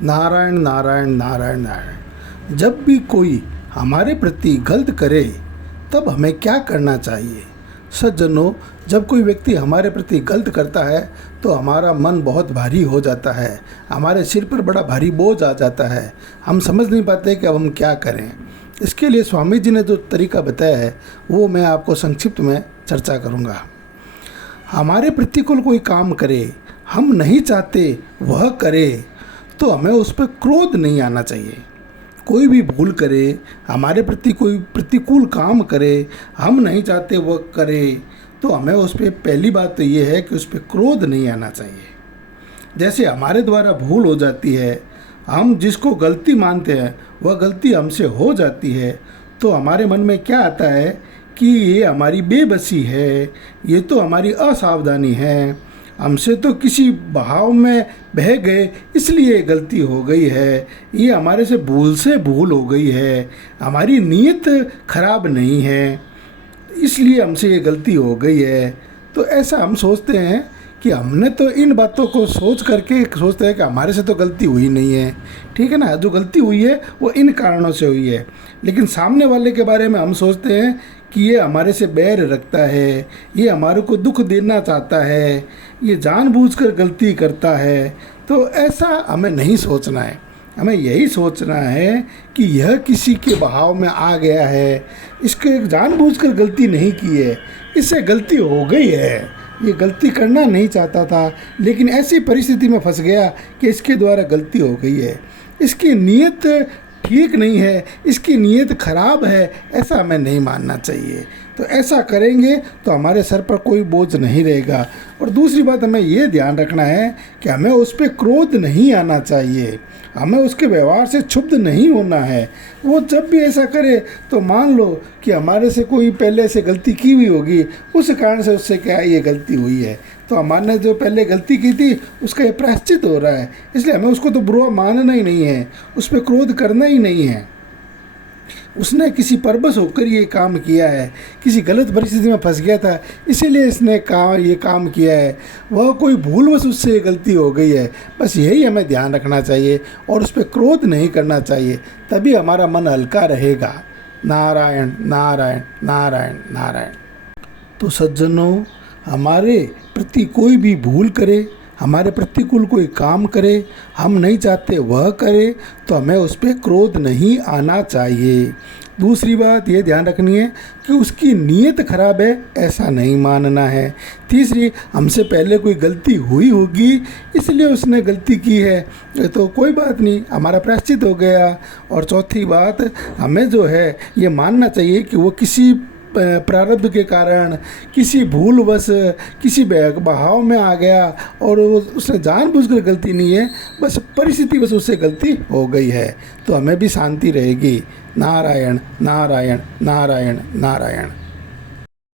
नारायण नारायण नारायण नारायण। जब भी कोई हमारे प्रति गलत करे तब हमें क्या करना चाहिए? सज्जनों, जब कोई व्यक्ति हमारे प्रति गलत करता है तो हमारा मन बहुत भारी हो जाता है, हमारे सिर पर बड़ा भारी बोझ आ जाता है। हम समझ नहीं पाते कि अब हम क्या करें। इसके लिए स्वामी जी ने जो तरीका बताया है वो मैं आपको संक्षिप्त में चर्चा करूँगा। हमारे प्रतिकूल कोई काम करे, हम नहीं चाहते वह करे, तो हमें उस पर क्रोध नहीं आना चाहिए। कोई भी भूल करे, हमारे प्रति कोई प्रतिकूल काम करे, हम नहीं चाहते वह करे, तो हमें उस पर पहली बात तो ये है कि उस पर क्रोध नहीं आना चाहिए। जैसे हमारे द्वारा भूल हो जाती है, हम जिसको गलती मानते हैं वह गलती हमसे हो जाती है, तो हमारे मन में क्या आता है कि ये हमारी बेबसी है, ये तो हमारी असावधानी है, हमसे तो किसी बहाव में बह गए इसलिए गलती हो गई है, ये हमारे से भूल हो गई है, हमारी नीयत खराब नहीं है इसलिए हमसे ये गलती हो गई है। तो ऐसा हम सोचते हैं कि हमने तो इन बातों को सोच करके सोचते हैं कि हमारे से तो गलती हुई नहीं है, ठीक है ना, जो गलती हुई है वो इन कारणों से हुई है। लेकिन सामने वाले के बारे में हम सोचते हैं कि ये हमारे से बैर रखता है, ये हमारे को दुख देना चाहता है, ये जानबूझकर गलती करता है। तो ऐसा हमें नहीं सोचना है। हमें यही सोचना है कि यह किसी के बहाव में आ गया है, इसके जानबूझकर गलती नहीं की है, इससे गलती हो गई है, ये गलती करना नहीं चाहता था लेकिन ऐसी परिस्थिति में फंस गया कि इसके द्वारा गलती हो गई है, इसकी नीयत ठीक नहीं है, इसकी नीयत खराब है, ऐसा हमें नहीं मानना चाहिए। तो ऐसा करेंगे तो हमारे सर पर कोई बोझ नहीं रहेगा। और दूसरी बात हमें ये ध्यान रखना है कि हमें उस पर क्रोध नहीं आना चाहिए, हमें उसके व्यवहार से क्षुब्ध नहीं होना है। वो जब भी ऐसा करे तो मान लो कि हमारे से कोई पहले से गलती की हुई होगी, उस कारण से उससे क्या है ये गलती हुई है, तो हमारे जो पहले गलती की थी उसका ये प्रायश्चित हो रहा है, इसलिए हमें उसको तो बुरा मानना ही नहीं है, उस पर क्रोध करना ही नहीं है। उसने किसी पर्पस होकर ये काम किया है, किसी गलत परिस्थिति में फंस गया था इसीलिए इसने ये काम किया है, वह कोई भूलवश उससे ये गलती हो गई है। बस यही हमें ध्यान रखना चाहिए और उस पर क्रोध नहीं करना चाहिए, तभी हमारा मन हल्का रहेगा। नारायण नारायण नारायण नारायण। तो सज्जनों, हमारे प्रति कोई भी भूल करे, हमारे प्रतिकूल कोई काम करे, हम नहीं चाहते वह करे, तो हमें उस पर क्रोध नहीं आना चाहिए। दूसरी बात ये ध्यान रखनी है कि उसकी नीयत खराब है ऐसा नहीं मानना है। तीसरी, हमसे पहले कोई गलती हुई होगी इसलिए उसने गलती की है तो कोई बात नहीं, हमारा प्रायश्चित हो गया। और चौथी बात, हमें जो है ये मानना चाहिए कि वो किसी प्रारब्ध के कारण, किसी भूलवश, किसी बहाव में आ गया और उसने जानबूझकर गलती नहीं है, बस परिस्थिति बस उससे गलती हो गई है, तो हमें भी शांति रहेगी। नारायण नारायण नारायण नारायण।